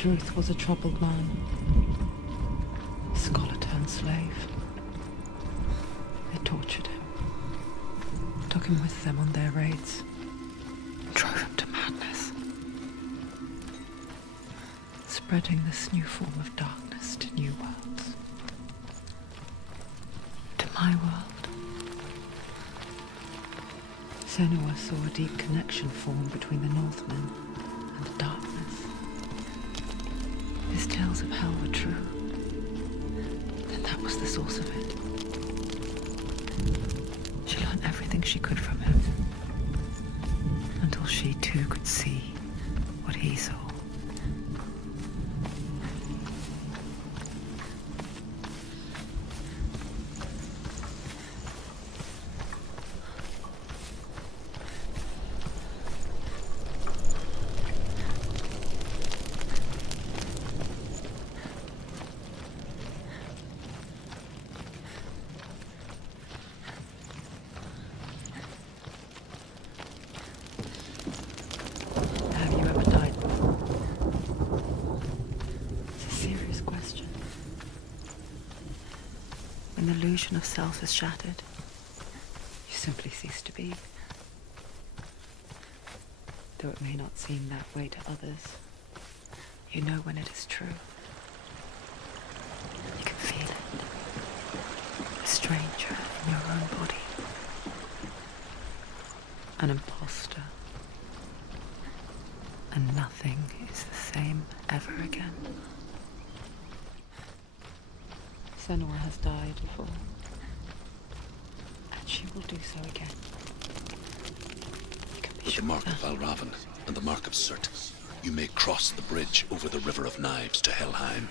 Druth was a troubled man. Scholar turned slave. They tortured him. Took him with them on their raids. And drove him to madness. Spreading this new form of darkness to new worlds. To my world. Senua saw a deep connection form between the Northmen and the darkness. His tales of hell were true. Then that was the source of it. She learned everything she could from him. Until she too could see what he saw. When the illusion of self is shattered, you simply cease to be. Though it may not seem that way to others, you know when it is true. You can feel it. A stranger in your own body. An imposter. And nothing is the same ever again. Senua has died before, and she will do so again. You can be With sure the mark of of Valravan and the mark of Surt, you may cross the bridge over the River of Knives to Helheim.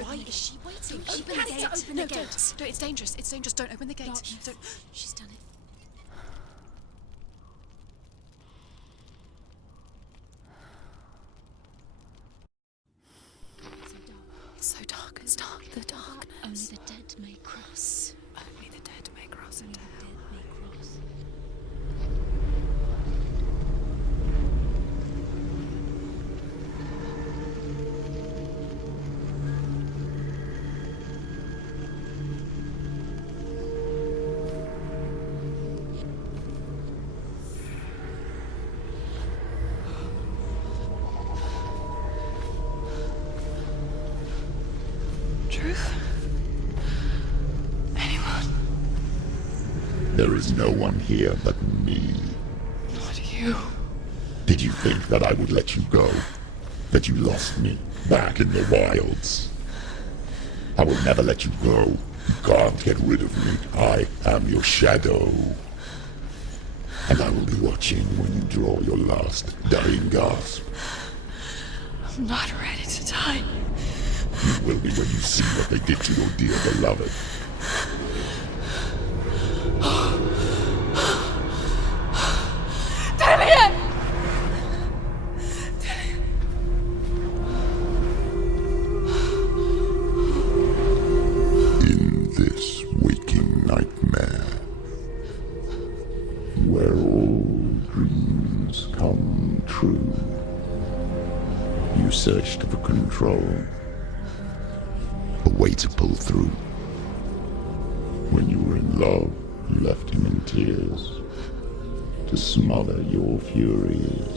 Why is she waiting? Open the gate. Open No, the gate. don't. It's dangerous. It's dangerous. Don't open the gate. Darkness. Don't. She's done it. It's so dark. It's dark. The darkness. Only the dead may cross. Only the dead may cross Only into the hell. dead may cross. truth. Anyone? There is no one here but me. Not you. Did you think that I would let you go? That you lost me back in the wilds? I will never let you go. You can't get rid of me. I am your shadow. And I will be watching when you draw your last dying gasp. I'm not ready to die. You will be when you see what they did to your dear beloved. In this waking nightmare, where all dreams come true, you searched for control, a way to pull through. When you were in love, you left him in tears, to smother your furies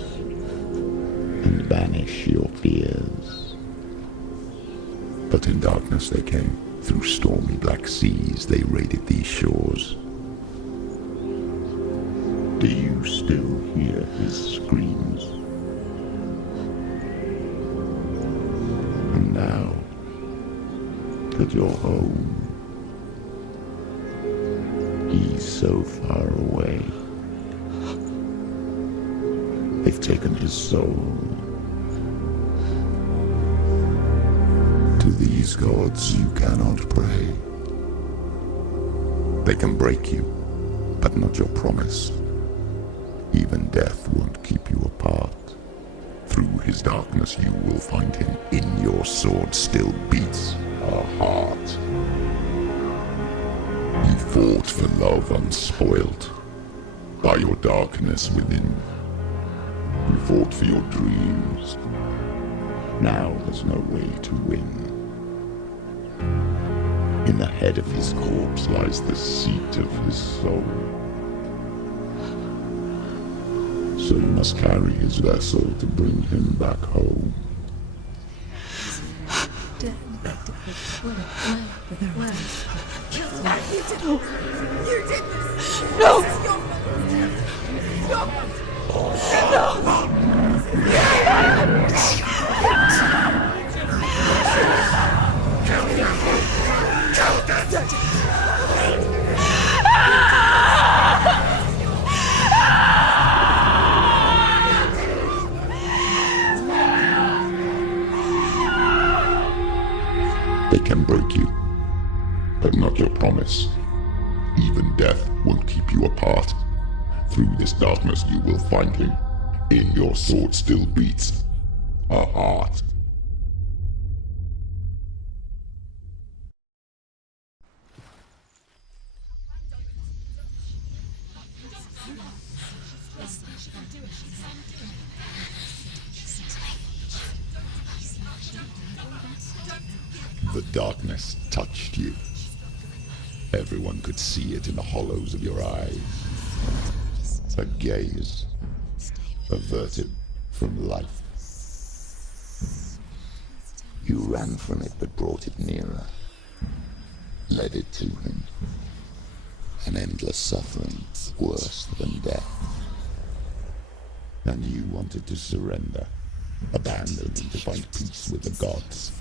and banish your fears. But in darkness they came, through stormy black seas they raided these shores. Do you still hear his screams? And now that you're home, he's so far away. They've taken his soul. To these gods you cannot pray. They can break you, but not your promise. Even death won't keep you apart. Through his darkness you will find him. In your sword still beats a heart. He fought for love unspoilt, by your darkness within. You fought for your dreams. Now there's no way to win. In the head of his corpse lies the seat of his soul. So you must carry his vessel to bring him back home. They can break you, but not your promise. Even death won't keep you apart. Through this darkness you will find him. In your sword still beats a heart. The darkness touched you. Everyone could see it in the hollows of your eyes. A gaze averted from life. You ran from it but brought it nearer. Led it to him. An endless suffering worse than death. And you wanted to surrender. Abandon and to find peace with the gods.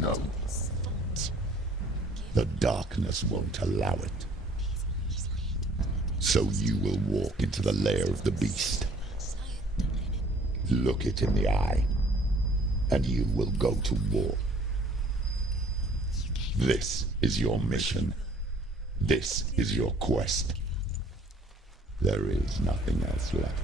No. The darkness won't allow it. So you will walk into the lair of the beast. Look it in the eye, and you will go to war. This is your mission. This is your quest. There is nothing else left.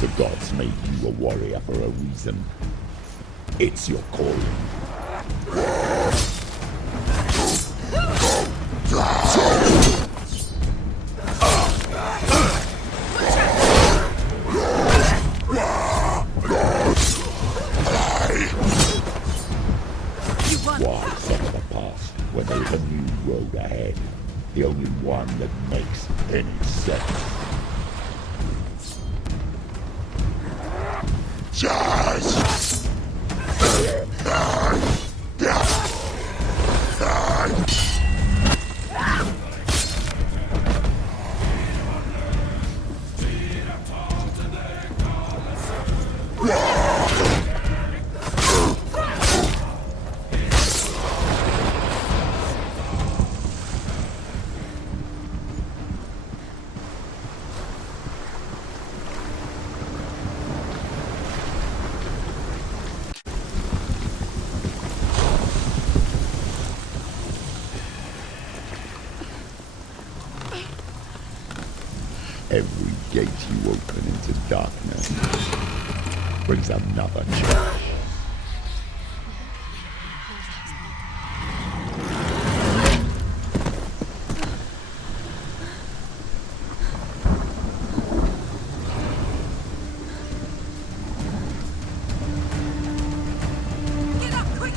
The gods made you a warrior for a reason. It's your calling. Why suffer the past when there is a new road ahead? The only one that makes any sense. Every gate you open into darkness brings another change. Get up, quick!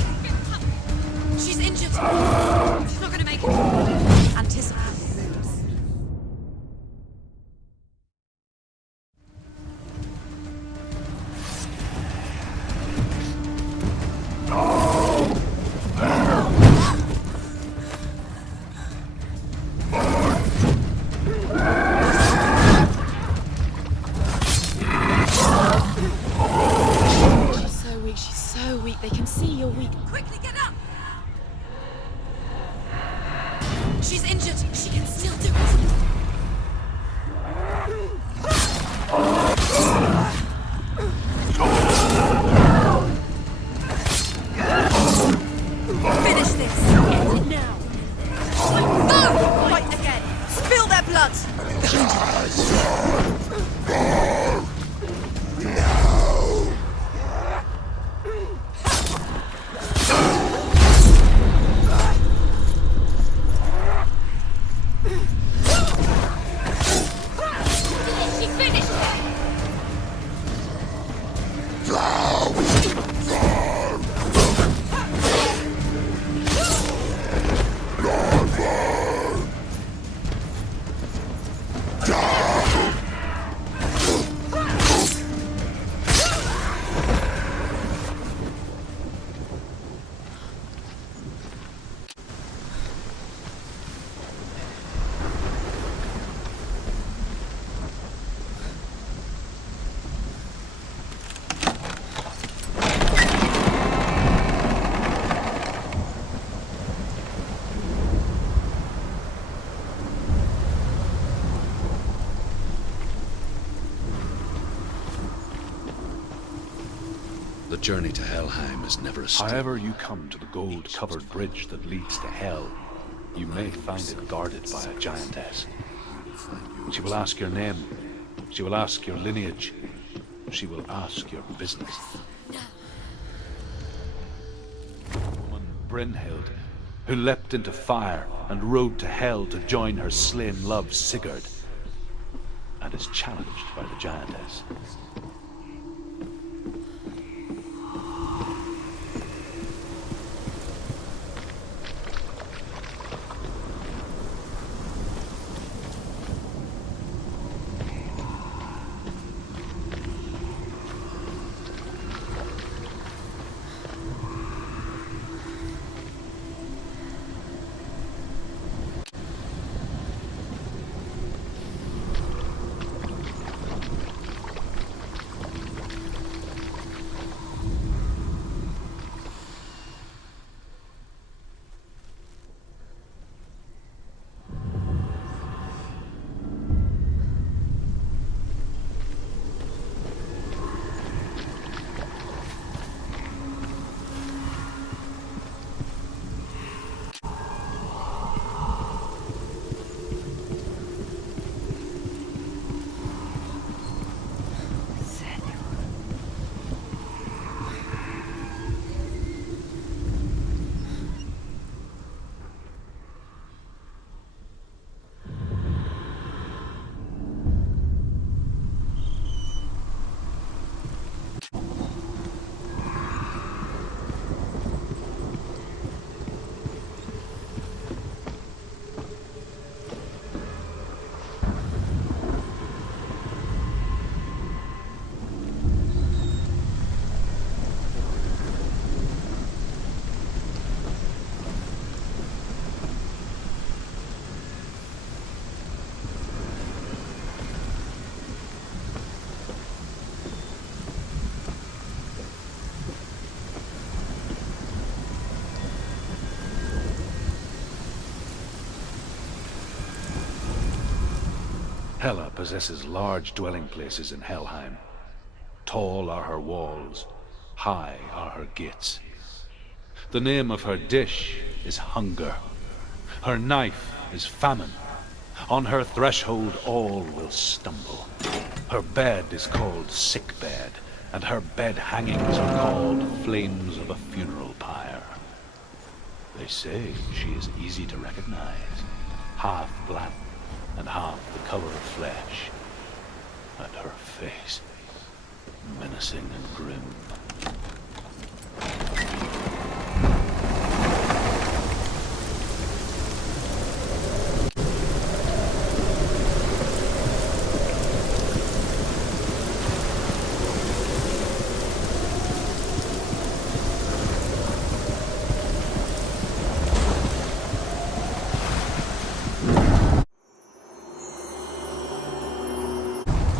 She's injured. She's not going to make it. Anticipate. They can see you're weak. Quickly get up! She's injured. She can still do it. this. End it now. No! Fight again. Spill their blood. She finished it! The journey to Helheim is never a straight. However you come to the gold-covered bridge that leads to Hell, you may find it guarded by a giantess. She will ask your name, she will ask your lineage, she will ask your business. Woman Brynhild, who leapt into fire and rode to Hell to join her slain love Sigurd, and is challenged by the giantess. Hela possesses large dwelling places in Helheim. Tall are her walls, high are her gates. The name of her dish is hunger. Her knife is famine. On her threshold all will stumble. Her bed is called sick bed, and her bed hangings are called flames of a funeral pyre. They say she is easy to recognize, half black and half the color of flesh, and her face menacing and grim.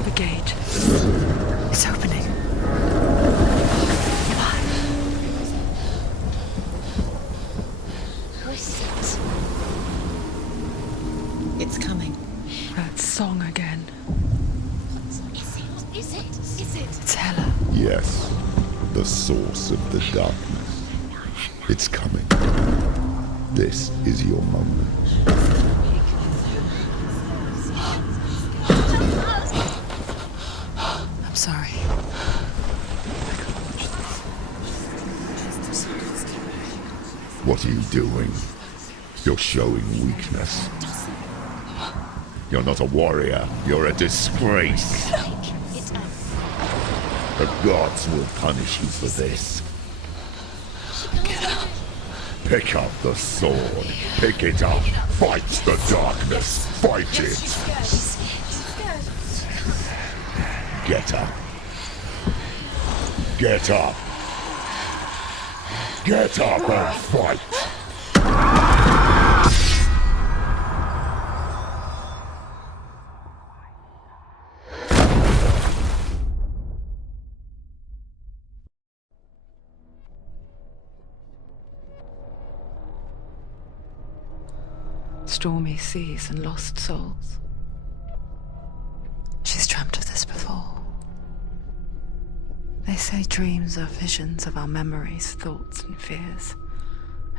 The gate is opening. Who is it? It's coming. That song again. What is it? Is it? Is it? It's Hela. Yes, the source of the darkness. It's coming. This is your moment. I'm sorry. What are you doing? You're showing weakness. You're not a warrior. You're a disgrace. The gods will punish you for this. Pick up the sword. Pick it up. Fight the darkness. Fight it. Get up. Get up. Get up and fight. Stormy seas and lost souls. She's dreamt of this before. They say dreams are visions of our memories, thoughts and fears,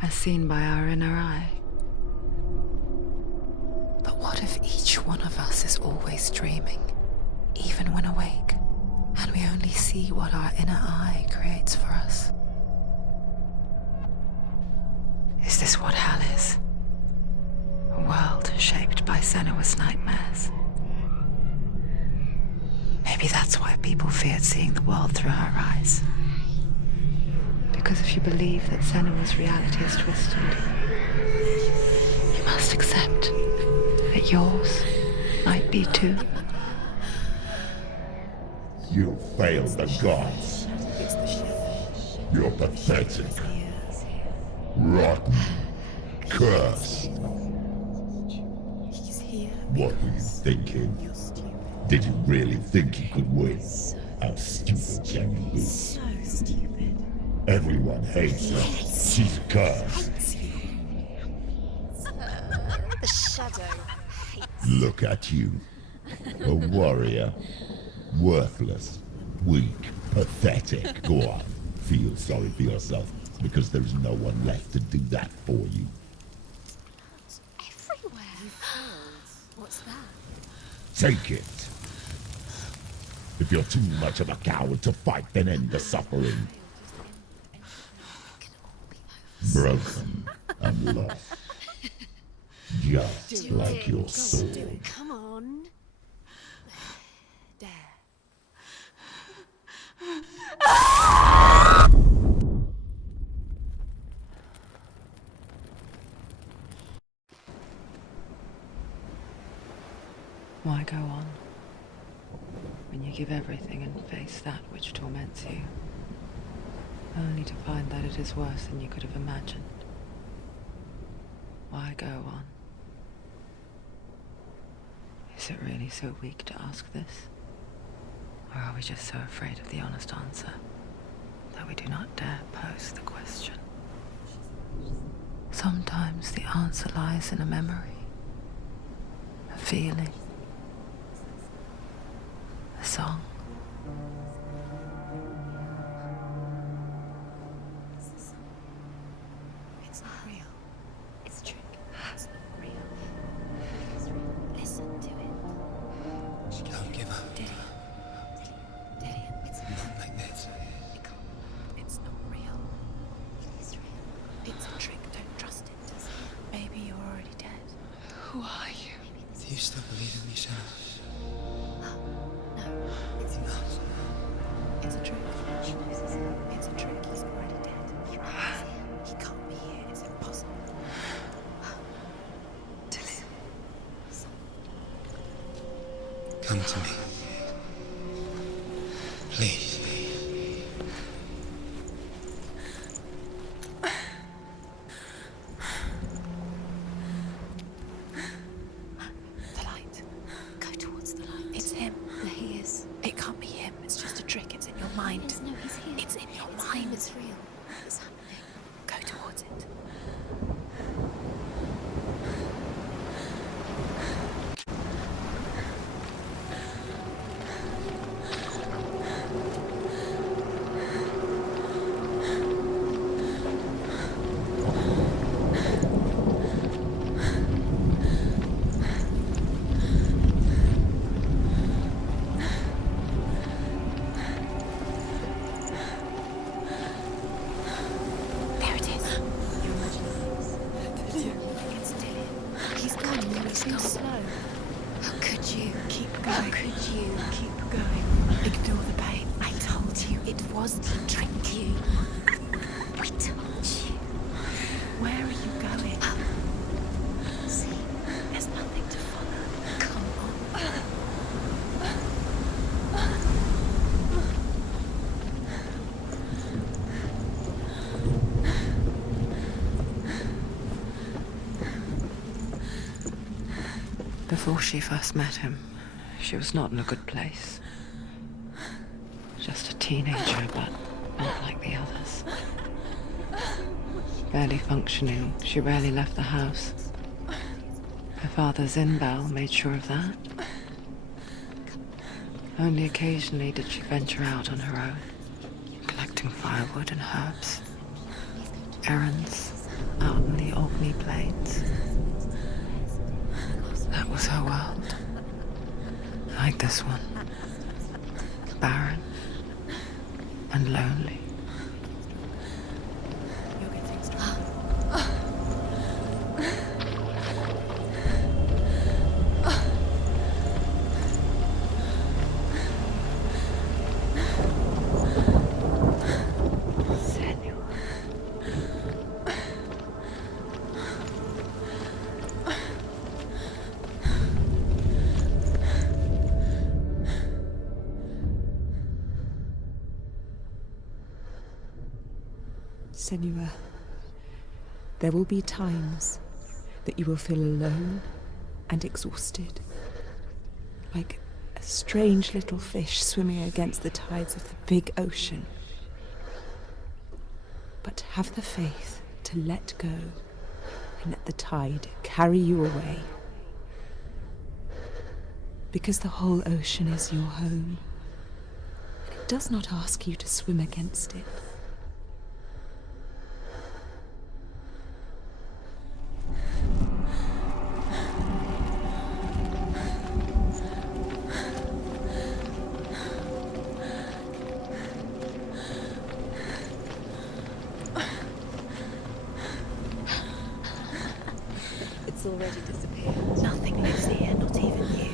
as seen by our inner eye. But what if each one of us is always dreaming, even when awake, and we only see what our inner eye creates for us? Is this what hell is? A world shaped by Senua's nightmares. Maybe that's why people feared seeing the world through her eyes. Because if you believe that Senua's reality is twisted, you must accept that yours might be too. You failed the gods. You're pathetic. Rotten. Cursed. What were you thinking? Did you really think you could win? How stupid can you be? So stupid. Everyone hates her. She's cursed. The shadow hates. Look at you. A warrior. Worthless. Weak. Pathetic. Go on. Feel sorry for yourself, because there's no one left to do that for you. Everywhere. What's that? Take it. If you're too much of a coward to fight, then end the suffering. Broken and lost. Just like your sword. Come on. Dare. Why go on when you give everything and face that which torments you, only to find that it is worse than you could have imagined? Why go on? Is it really so weak to ask this? Or are we just so afraid of the honest answer that we do not dare pose the question? Sometimes the answer lies in a memory, a feeling, a song. It's not real. It's a trick. It's not real. It's real. Listen to it. She Don't give up. Did it? It's Not like this. It can't. It's not real. It is real. It's a trick. Don't trust it. Maybe you're already dead. Who are you? Maybe this Do you still believe in me, Shadow? No. It's not. It's a trick. She knows this. It's a trick. He's already dead. He can't be here. It's impossible. Come to me. Please. The light. Go towards the light. It's him. There he is. It can't be him. It's just a trick. It's in your mind. No, he's here. It's in your mind. It's real. It's happening. Go towards it. was to trick you. I told you. Where are you going? See, there's nothing to follow. Come on. Before she first met him, she was not in a good place. Just a teenager, but not like the others. Barely functioning, she rarely left the house. Her father's in-bell made sure of that. Only occasionally did she venture out on her own, collecting firewood and herbs. Errands out in the Orkney Plains. That was her world. Like this one. Barren and lonely. Senua, there will be times that you will feel alone and exhausted, like a strange little fish swimming against the tides of the big ocean. But have the faith to let go and let the tide carry you away. Because the whole ocean is your home, and it does not ask you to swim against it. It's already disappeared. Nothing lives here, not even you.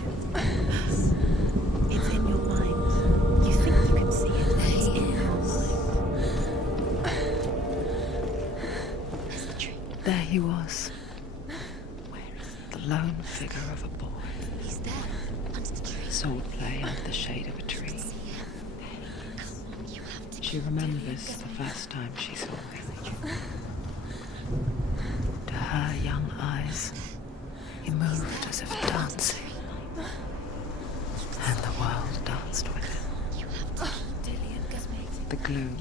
It's in your mind. You think you can see it, but it's in your mind. There's the tree. There he was, Where is the lone figure of a boy. he? He's there, under the tree. Swordplay under the shade of a tree. You have to She remembers the first time she saw him. To her young eyes, he moved as if dancing, and the world danced with him. You have to Dillian, get me. The gloom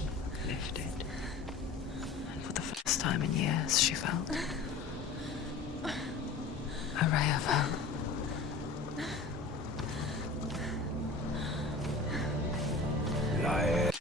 lifted, and for the first time in years she felt a ray of hope.